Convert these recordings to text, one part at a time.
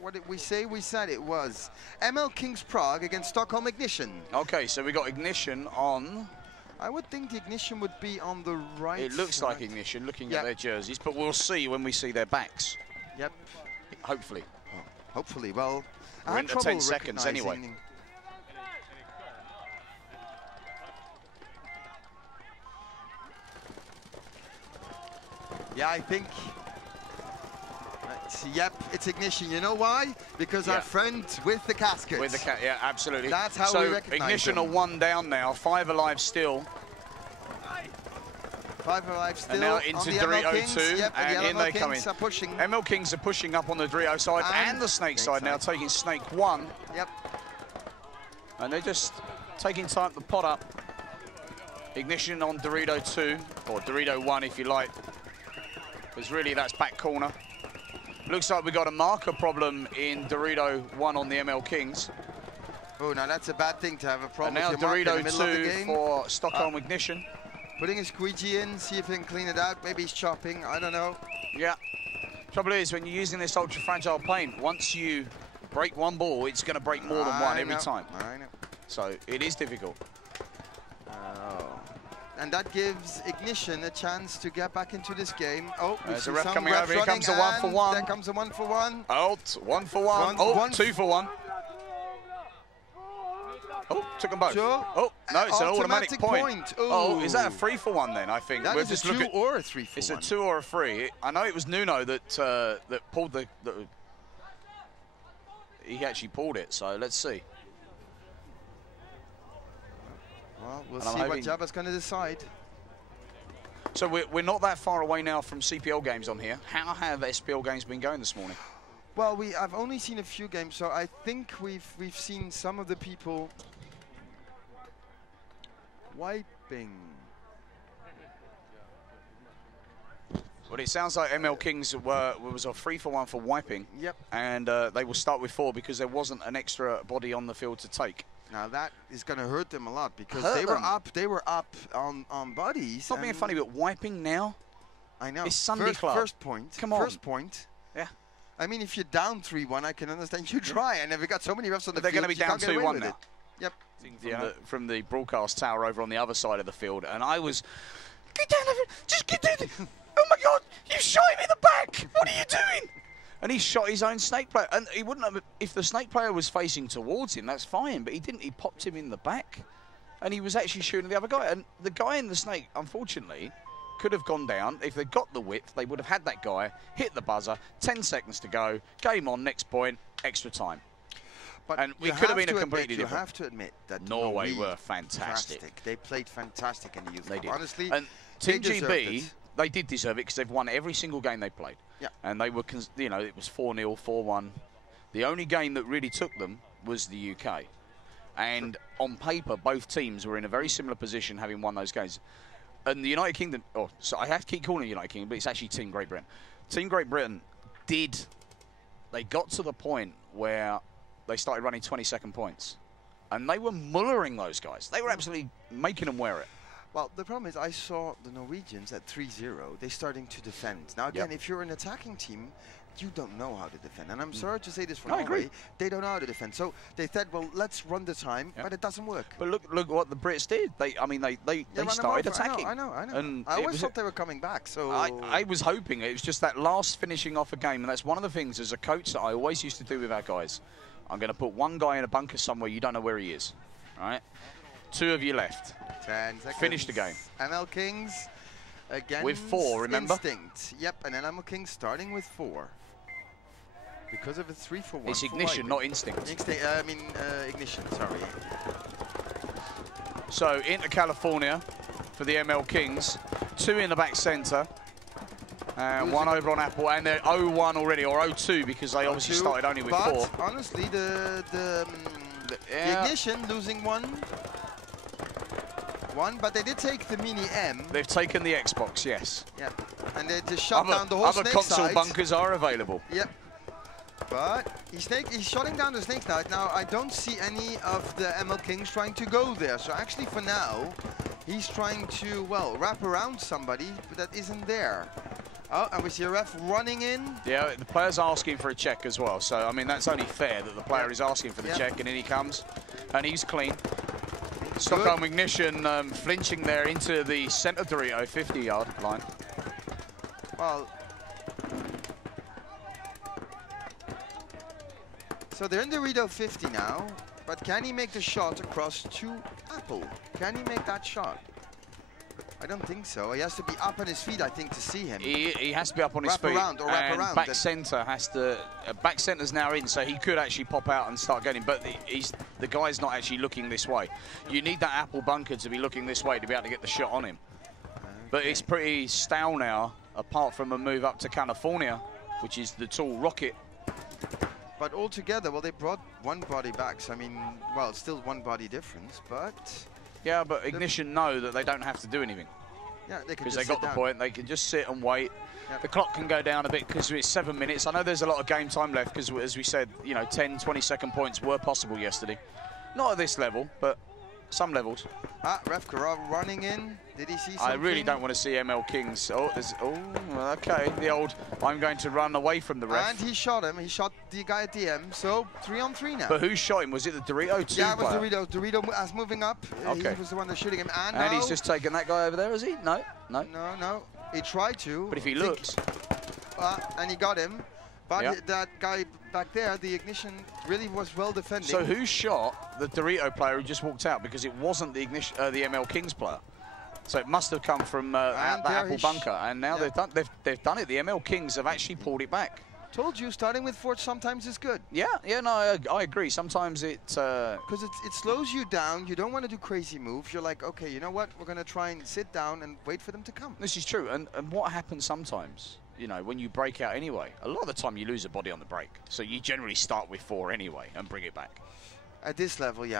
What did we say? We said it was MLKings Prague against Stockholm Ignition. Okay, so we got Ignition on. I would think the Ignition would be on the right. It looks like Ignition, looking at their jerseys, but we'll see when we see their backs. Yep. Hopefully. Hopefully. Well, we're into 10 seconds anyway. Yeah, I think. Yep, it's Ignition. You know why? Because our friend with the casket. With the yeah, absolutely. That's how we recognize Ignition them. are 1 down now, 5 alive still. 5 alive still. And now into Dorito 2, yep, and in they come in. Pushing. MLKings are pushing up on the Dorito side and the Snake side now, taking Snake 1. Yep. And they're just taking time to pot up. Ignition on Dorito 2, or Dorito 1 if you like. Because really that's back corner. Looks like we got a marker problem in Dorito 1 on the MLKings. Oh, now that's a bad thing to have a problem. And now Dorito 2 for Stockholm Ignition. Putting a squeegee in, see if he can clean it out. Maybe he's chopping, I don't know. Yeah. Trouble is, when you're using this ultra fragile paint, once you break one ball, it's going to break more than one every time. I know. So it is difficult. And that gives Ignition a chance to get back into this game. Oh, there's a ref coming over. Here comes a 1 for 1. There comes a 1 for 1. Out, 1 for 1. 2 for 1. Oh, took them both. Sure. Oh, no, it's an automatic point. Ooh. Oh, is that a 3 for 1 then? I think that we'll is just a 2 or a 3 for 1. It's a 2 or a 3. I know it was Nuno that that pulled the. He actually pulled it. So let's see. Well, we'll see what Jabba's going to decide. So we're not that far away now from CPL games on here. How have SPL games been going this morning? Well, I've only seen a few games, so I think we've seen some of the people wiping. Well, it sounds like MLKings was a 3 for 1 for wiping. Yep. And they will start with 4 because there wasn't an extra body on the field to take. Now that is going to hurt them a lot because they were up on bodies. Stop being funny, but wiping now. I know. It's Sunday Club. First point. Come on. First point. Yeah. I mean, if you're down 3-1, I can understand you try. And if we got so many refs on the they're field, going to be down 2-1 now. Yep. From the broadcast tower over on the other side of the field, and I was, get down, Evan, just get down. Oh my God, you shot him in the back. What are you doing? And he shot his own snake player. And he wouldn't have, if the snake player was facing towards him, that's fine. But he didn't. He popped him in the back. And he was actually shooting the other guy. And the guy in the snake, unfortunately, could have gone down. If they got the width, they would have had that guy hit the buzzer. 10 seconds to go. Game on, next point, extra time. But and we could have been a completely different. You have to admit that Norway were fantastic. They played fantastic in the youth. They did. Honestly, and Team GB, they did deserve it because they've won every single game they played. Yeah. And they were, you know, it was 4-0, 4-1. The only game that really took them was the UK. And on paper, both teams were in a very similar position, having won those games. And the United Kingdom, so I have to keep calling it United Kingdom, but it's actually Team Great Britain. Team Great Britain they got to the point where they started running 20-second points. And they were mullering those guys. They were absolutely making them wear it. Well, the problem is I saw the Norwegians at 3-0. They're starting to defend. Now, again, if you're an attacking team, you don't know how to defend. And I'm sorry to say this for Norway. They don't know how to defend. So they said, well, let's run the time, but it doesn't work. But look what the Brits did. They started attacking. I know. And I always thought they were coming back. So I was hoping it was just that last finishing off a game. And that's one of the things as a coach that I always used to do with our guys. I'm going to put one guy in a bunker somewhere. You don't know where he is. All right? 2 of you left. 10 seconds. Finish the game. MLKings again with 4, remember? Instinct. Yep, and then MLKings starting with 4. Because of a 3 for 1. It's Ignition, not Instinct. Ignition, sorry. So, into California for the MLKings. 2 in the back centre. 1 over on Apple, and they're 0-1 already, or 0-2 because they obviously started only with 4. But honestly, the Ignition losing 1, but they did take the Mini M. They've taken the Xbox, yes. Yeah, and they just shut down the whole snake side. Other console bunkers are available. Yep. But he's shutting down the snake side. Now, I don't see any of the MLKings trying to go there. So actually, for now, he's trying to, well, wrap around somebody that isn't there. Oh, and we see a ref running in. Yeah, the player's asking for a check as well. So, I mean, that's only fair that the player is asking for the check, and in he comes. And he's clean. Stockholm Ignition flinching there into the centre Dorito 50-yard line. Well, so they're in Dorito 50 now, but can he make the shot across to Apple? Can he make that shot? I don't think so. He has to be up on his feet, I think, to see him. He has to be up on his feet. Wrap around. Back centre has to. Back centre's now in, so he could actually pop out and start getting. But the guy's not actually looking this way. You need that Apple bunker to be looking this way to be able to get the shot on him. Okay. But it's pretty stale now, apart from a move up to California, which is the tall rocket. But altogether, well, they brought one body back. So I mean, well, it's still one body difference, but. Yeah, but Ignition know that they don't have to do anything. Yeah, they can because just they got the point. They can just sit and wait. Yep. The clock can go down a bit because it's 7 minutes. I know there's a lot of game time left because, as we said, you know, 10, 20-second points were possible yesterday. Not at this level, but some levels. Ref Karov running in. Did he see something? I really don't want to see MLKings. Oh, okay. The old, I'm going to run away from the ref. And he shot him. He shot the guy at the M. So 3-on-3 now. But who shot him? Was it the Dorito 2 Yeah, it was player? Dorito. Dorito is moving up. Okay. He was the one that's shooting him. And he's just taken that guy over there, is he? No. He tried to. But if he looks. And he got him. But that guy back there, the Ignition, really was well defending. So who shot the Dorito player who just walked out? Because it wasn't the Ignition, the MLKings player. So it must have come from that Apple bunker. And now they've done it. The MLKings have actually pulled it back. Told you, starting with Forge sometimes is good. Yeah, no, I agree. Sometimes because it slows you down. You don't want to do crazy moves. You're like, okay, you know what? We're going to try and sit down and wait for them to come. This is true. And what happens sometimes, you know, when you break out anyway, a lot of the time you lose a body on the break. So you generally start with 4 anyway and bring it back. At this level, you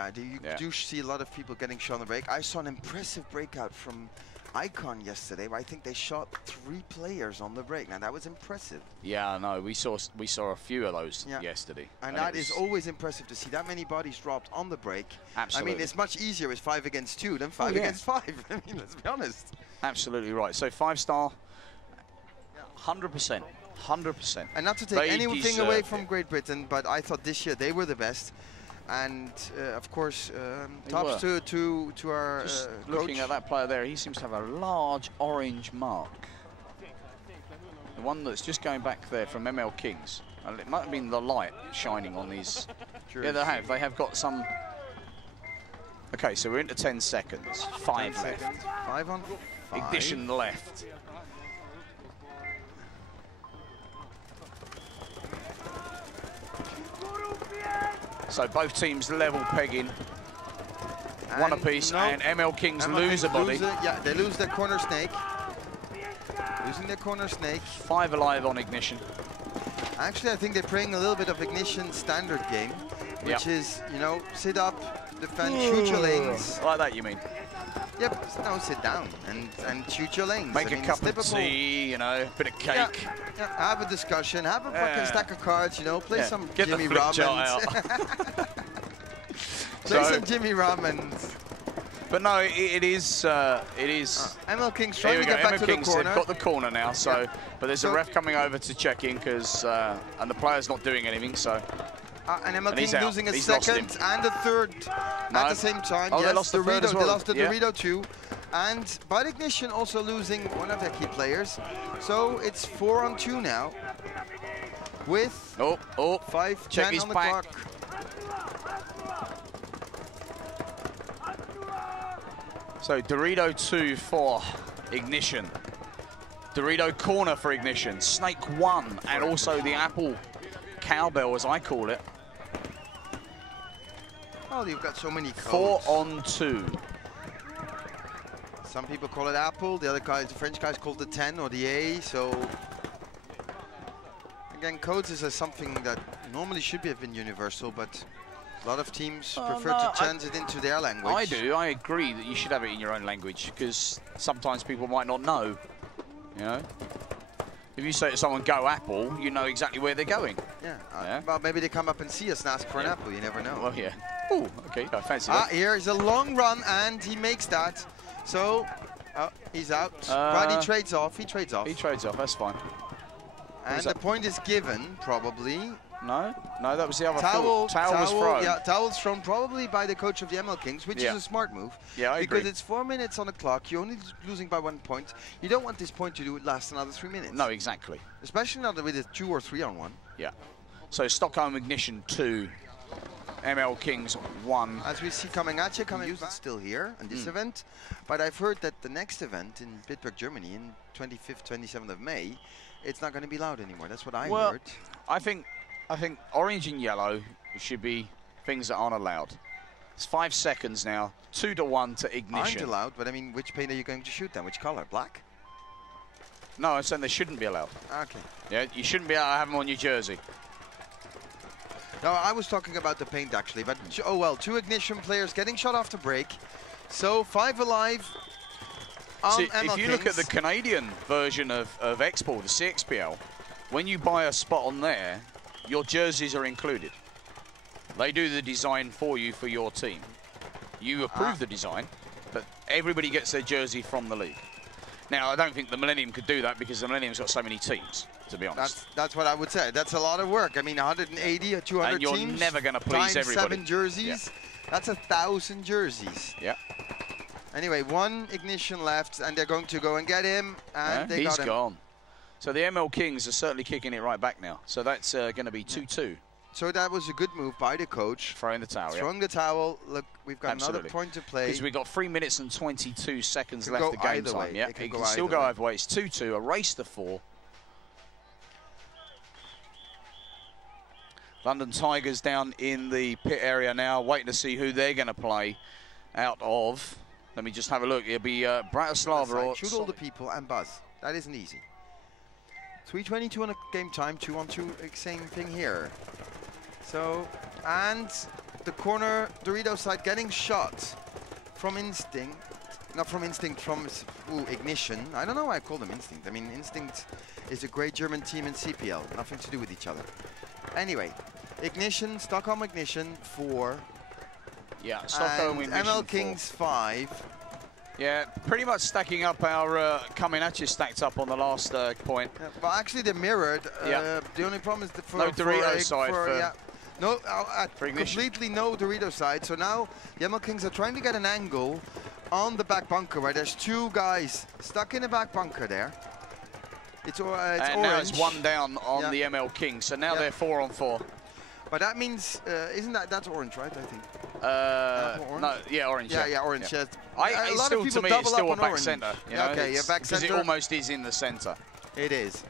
do see a lot of people getting shot on the break. I saw an impressive breakout from Icon yesterday, where I think they shot 3 players on the break. Now that was impressive. Yeah, no, we saw a few of those yesterday, and that is always impressive to see that many bodies dropped on the break. Absolutely. I mean, it's much easier with 5 against 2 than 5 against 5. I mean, let's be honest. Absolutely right. So 5-star, 100%, 100%. And not to take anything away from Great Britain, but I thought this year they were the best. And of course, tops to our Just looking at that player there, he seems to have a large orange mark. The one that's just going back there from MLKings. It might have been the light shining on these. Yeah, they have got some. Okay, so we're into 10 seconds. 5 left. 5 on 5. Ignition left. So both teams level pegging, and one apiece, and MLKings lose a body. They lose their corner snake. Losing their corner snake. 5 alive on Ignition. Actually, I think they're playing a little bit of Ignition standard game, which is, you know, sit up, defend, shoot your lanes. Like that, you mean? Yep, no, sit down and shoot your lanes. Make a cup of tea, you know, bit of cake. Yeah, have a discussion, have a fucking stack of cards, you know, play some Get Jimmy the flip chart Rum. Play some Jimmy Rum and... But no, it is. MLKings trying to get back to the corner. They've got the corner now, but there's a ref coming over to check in because and the player's not doing anything, so. And MLKings losing a second and a third at the same time. Oh, yes, they lost the third as well. They lost the Dorito too. And but Ignition also losing one of their key players. So it's 4-on-2 now. With 5:10 on the clock. So Dorito 2 for Ignition. Dorito corner for Ignition. Snake 1 and also the Apple cowbell, as I call it. Oh, you've got so many codes. 4-on-2. Some people call it Apple. The other guys, the French guys, call it the 10 or the A. So again, codes is something that normally should have been universal, but a lot of teams prefer to change it into their language. I do. I agree that you should have it in your own language because sometimes people might not know. You know, if you say to someone, "Go Apple," you know exactly where they're going. Yeah. Well, maybe they come up and see us and ask for an apple. You never know. Well, yeah. Oh, okay. I fancy that. Here is a long run, and he makes that. So Oh, he's out. But he trades off. He trades off. He trades off. That's fine. And the point is given, probably. No, that was the other Towel was thrown. Yeah, towel's thrown probably by the coach of the MLKings, which is a smart move. Yeah, I agree. Because it's 4 minutes on the clock. You're only losing by 1 point. You don't want this point to last another 3 minutes. No, exactly. Especially not with a 2 or 3 on 1. Yeah. So Stockholm Ignition 2, MLKings 1. As we see coming at you, it's still here in this event. But I've heard that the next event in Bitburg, Germany, in 25th, 27th of May, it's not going to be loud anymore. That's what I heard. I think orange and yellow should be things that aren't allowed. It's 5 seconds now, 2-1 to Ignition. Aren't allowed, but I mean, which paint are you going to shoot then? Which color? Black? No, I'm saying they shouldn't be allowed. Okay. Yeah, you shouldn't be able to have them on your jersey. No, I was talking about the paint actually, but oh well, 2 Ignition players getting shot off the break. So 5 alive. See, if you look at the Canadian version of Export, the CXPL, when you buy a spot on there, your jerseys are included. They do the design for you for your team. You approve the design, but everybody gets their jersey from the league. Now, I don't think the Millennium could do that because the Millennium's got so many teams, to be honest. That's what I would say. That's a lot of work. I mean, 180 or 200 and you're teams. Never going to please everybody. 7 jerseys. Yeah. That's 1,000 jerseys. Yeah. Anyway, 1 Ignition left, and they're going to go and get him, and they got him. He's gone. So the MLKings are certainly kicking it right back now. So that's going to be 2-2. So that was a good move by the coach. Throwing the towel, Throwing the towel. Look, we've got another point to play. Because we've got 3 minutes and 22 seconds left of game time. Yeah, it can still go either way. It's 2-2, a race to 4. London Tigers down in the pit area now, waiting to see who they're going to play out of. Let me just have a look. It'll be Bratislava or... Shoot all the people and buzz. That isn't easy. 3:22 on a game time, 2-on-2, same thing here. So, and the corner Dorito side getting shot from Instinct. Not from Instinct, from Ignition. I don't know why I call them Instinct. I mean, Instinct is a great German team in CPL. Nothing to do with each other. Anyway, Ignition, Stockholm Ignition 4. Yeah, Stockholm Ignition MLKings 5. Yeah, pretty much stacking up our coming at you stacked up on the last point. Well, actually, they're mirrored. The only problem is no Dorito side no, completely no Dorito side. So now the MLKings are trying to get an angle on the back bunker where there's 2 guys stuck in the back bunker there. It's orange. Now it's 1 down on the MLKings. So now they're 4-on-4. But that means, isn't that's orange, right? I think. Orange? No, yeah, orange. Yeah, orange. Yeah. A lot of people to me, it's still a back centre. You know, okay, back centre. Because it almost is in the centre. It is.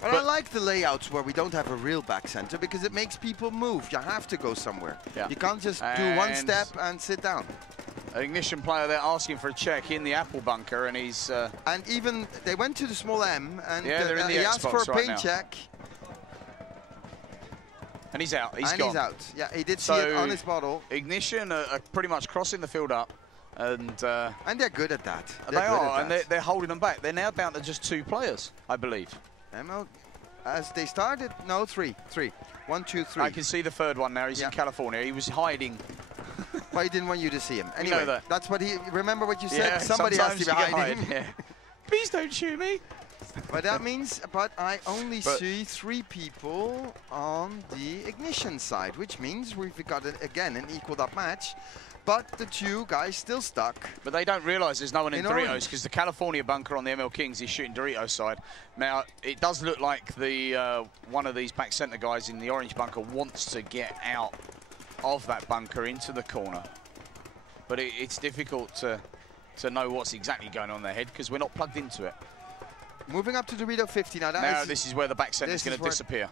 But I like the layouts where we don't have a real back centre because it makes people move. You have to go somewhere. Yeah. You can't just do 1 step and sit down. An Ignition player there asking for a check in the apple bunker, and he's... and even, they went to the small M, and they're in the he asked for a paint check. And he's out. He's gone. He's out. Yeah, he did see it on his bottle. Ignition are pretty much crossing the field up, and they're good at that. They are, and they're holding them back. They're now down to just 2 players, I believe. As they started, no, 3. 1, 2, 3. I can see the 3rd one now. He's in California. He was hiding. Well, he didn't want you to see him. Anyway, you know that. That's what he. Remember what you said? Somebody has to be hiding. Please don't shoot me. But that means, I only see 3 people on the Ignition side, which means we've got, again, an equaled up match. But the 2 guys still stuck. But they don't realise there's no one in Doritos because the California bunker on the MLKings is shooting Doritos side. Now, it does look like the one of these back centre guys in the orange bunker wants to get out of that bunker into the corner. But it's difficult to know what's exactly going on in their head because we're not plugged into it. Moving up to Dorito 50 now. This is where the back centre is going to disappear.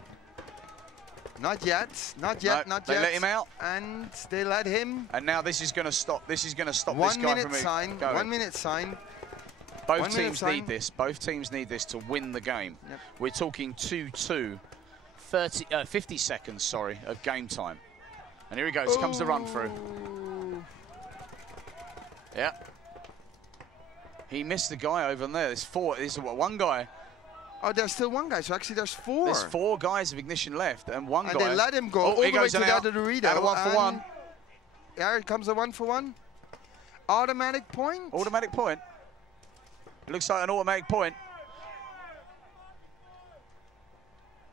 Not yet. Not yet. They let him out, and they let him. And now this is going to stop. This is going to stop 1 this guy minute from sign. going. 1 minute sign. Both teams need this. Both teams need this to win the game. Yep. We're talking 2-2, 50 seconds, sorry, of game time. And here he goes. Comes the run through. Yeah. He missed the guy over there. There's 4. There's 1 guy. Oh, there's still 1 guy. So actually, there's 4. There's 4 guys of Ignition left, and 1 guy. And they let him go all the way to the other Dorito. And a 1-for-1. Here comes a 1-for-1. Automatic point. Automatic point. It looks like an automatic point.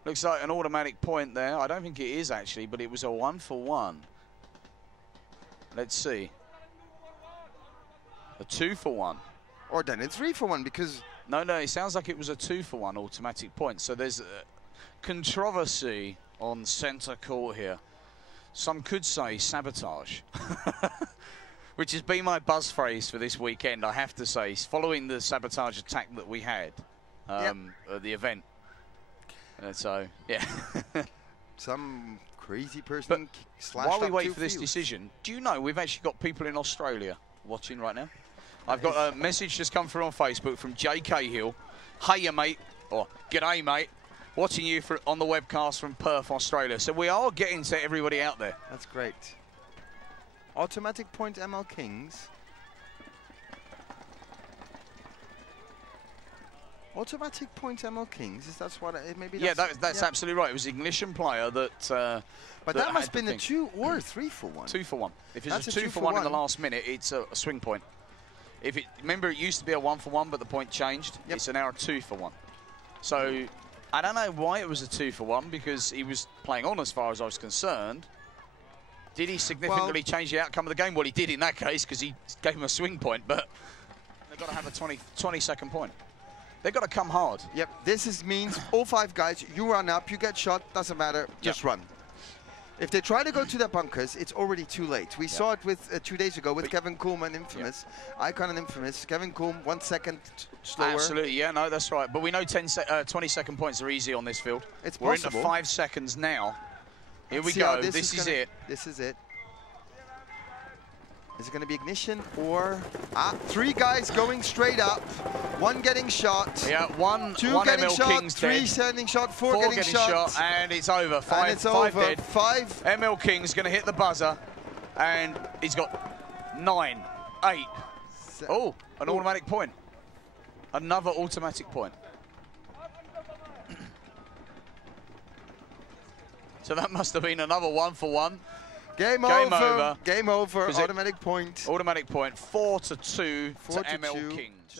Looks like an automatic point there. I don't think it is actually, but it was a 1-for-1. Let's see. A 2-for-1. Or then it's 3-for-1 because... No, it sounds like it was a 2-for-1 automatic point. So there's controversy on centre court here. Some could say sabotage, which has been my buzz phrase for this weekend, I have to say, following the sabotage attack that we had at the event. So, yeah. Some crazy person slashed while we up wait 2 for this fields. decision, do you know we've actually got people in Australia watching right now? I've got a message just come through on Facebook from Jay Cahill. Hiya, mate. Or, g'day, mate. Watching you on the webcast from Perth, Australia. So we are getting to everybody out there. That's great. Automatic point MLKings. Automatic point MLKings, is that what it maybe? Yeah, that's absolutely right. It was Ignition player that. But that must have been a 2 or 3-for-1. 2-for-1. If it's a 2-for-1 in the last minute, it's a swing point. Remember, it used to be a 1-for-1, but the point changed. Yep. It's now a 2-for-1. So I don't know why it was a 2-for-1 because he was playing on as far as I was concerned. Did he significantly change the outcome of the game? Well, he did in that case because he gave him a swing point, but they've got to have a 20-second point. They've got to come hard. Yep, this means all 5 guys, you run up, you get shot, doesn't matter, just run. If they try to go to their bunkers, it's already too late. We saw it with 2 days ago with Kevin Coombe and Infamous, Icon and Infamous. Kevin Coombe, 1 second slower. Absolutely, yeah, no, that's right. But we know 20-second points are easy on this field. It's possible. We're into 5 seconds now. Here we go. This is it. This is it. Is it going to be Ignition or 3 guys going straight up, 1 getting shot? Yeah, 2 getting ML shot, Kings 3 dead. sending shot, 4 getting shot, and it's over. 5 dead. 5. ML King's going to hit the buzzer, and he's got 9, 8. Oh, an automatic point. Another automatic point. So that must have been another 1-for-1. Game over. Game over. Automatic point. Automatic point. 4-2 to ML Kings.